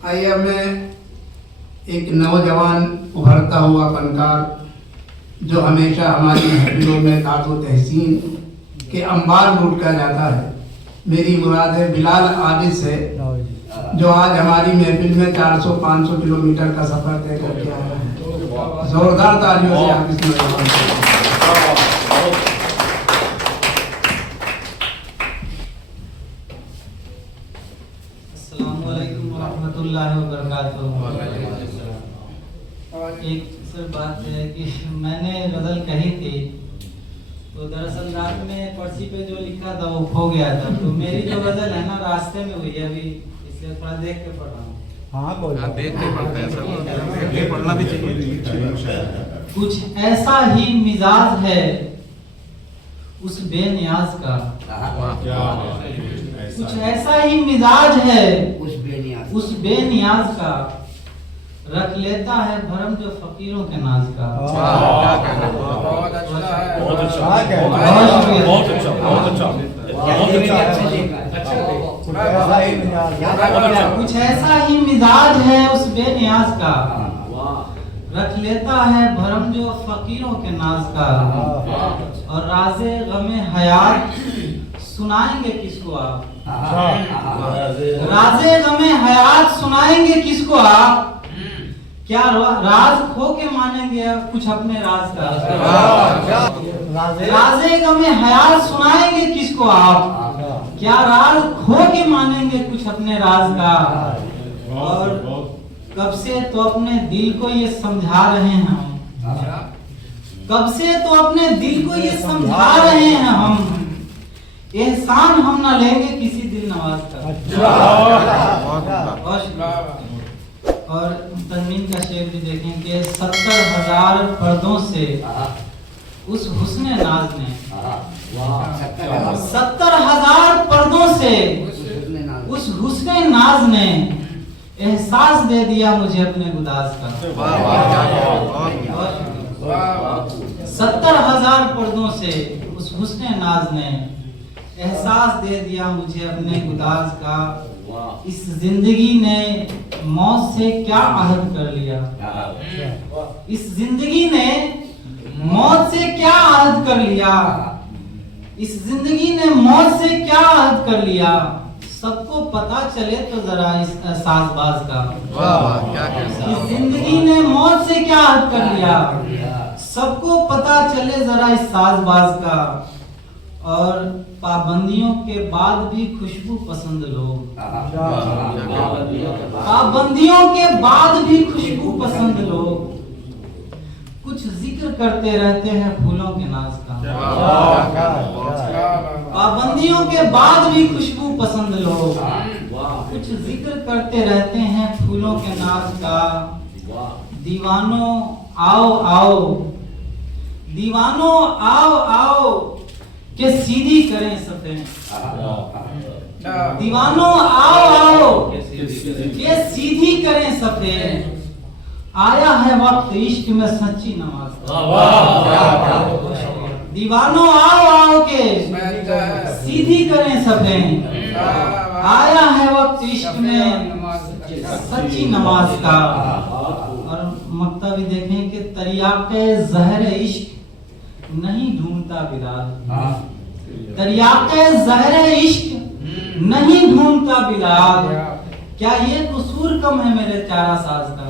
आइए मैं एक नौजवान उभरता हुआ फनकार जो हमेशा हमारी महफिलों में तातो तहसीन के अंबार लूट कर जाता है, मेरी मुराद है बिलाल आबिद से, जो आज हमारी महफिल में 400-500 किलोमीटर का सफर तय करके आया है। जोरदार तालियों से आप इस नौजवान को। अस्सलाम वालेकुम रहमतुल्लाहि व बरकातुहू। एक सर बात है कि मैंने गज़ल कही थी तो दरअसल रात में पर्ची पे जो लिखा था वो खो गया था, तो मेरी जो गज़ल है ना रास्ते में हुई है अभी, इसलिए थोड़ा देख के पढ़ रहा हूँ। हाँ देख के पढ़ते हैं सर, देख के पढ़ना भी चाहिए। कुछ ऐसा ही मिजाज है उस बेनियाज का, कुछ ऐसा ही मिजाज है उस बेनियाज का, रख लेता है भरम जो फकीरों के नाज का। बहुत अच्छा, बहुत शुक्रिया। कुछ ऐसा ही मिजाज है उस बेनियाज का, रख लेता है भरम जो फकीरों के नाज का। और राज़े गमे हयात सुनाएंगे किसको आप, राज़े गमे हयात सुनाएंगे किसको आप, क्या राज खो के मानेंगे कुछ अपने राज का। राज़े गमे हयात सुनाएंगे किसको आप, क्या राज खो के मानेंगे कुछ अपने राज का। और कब से तो अपने दिल को ये समझा रहे हैं हम, कब से तो अपने दिल को ये समझा रहे हैं हम, एहसान हम ना लेंगे किसी दिल नवाज का। और तनवीन का शेर भी देखें कि 70,000 पर्दों से उस हुस्ने नाज ने, 70,000 पर्दों से उस हुस्ने नाज ने एहसास दे दिया मुझे अपने गुदाज का। 70,000 पर्दों से उस हुस्ने नाज ने एहसास दे दिया मुझे अपने गुदाज का। इस जिंदगी ने मौत से क्या अहद कर लिया, इस जिंदगी ने मौत से क्या अहद कर लिया, इस जिंदगी ने मौत से क्या अहद कर लिया। सबको पता चले तो जरा इस साजबाज का, इस जिंदगी ने मौत से क्या अहद कर लिया, सबको पता चले जरा इस साजबाज का। और पाबंदियों के बाद भी खुशबू पसंद लोग, पाबंदियों के बाद भी खुशबू पसंद लोग, कुछ जिक्र करते रहते हैं फूलों के नाज का। पाबंदियों के बाद भी खुशबू पसंद लोग, कुछ जिक्र करते रहते हैं फूलों के नाज का। दीवानों आओ आओ, दीवानों आओ आओ के सीधी करें सफेद, दीवानों आओ आओ के सीधी करें सफेद। आया है वक्त इश्क में सच्ची नमाज का। दीवानों आओ आओ के सीधी करें सफेद, आया है वक्त इश्क में सच्ची नमाज का। और मक्ता भी देखें कि तरियाक़े ज़हर इश्क नहीं ढूंढता बिलाल, तरियाक़े ज़हर इश्क नहीं ढूंढता बिलाल। क्या ये कसूर कम है मेरे चारा साज का।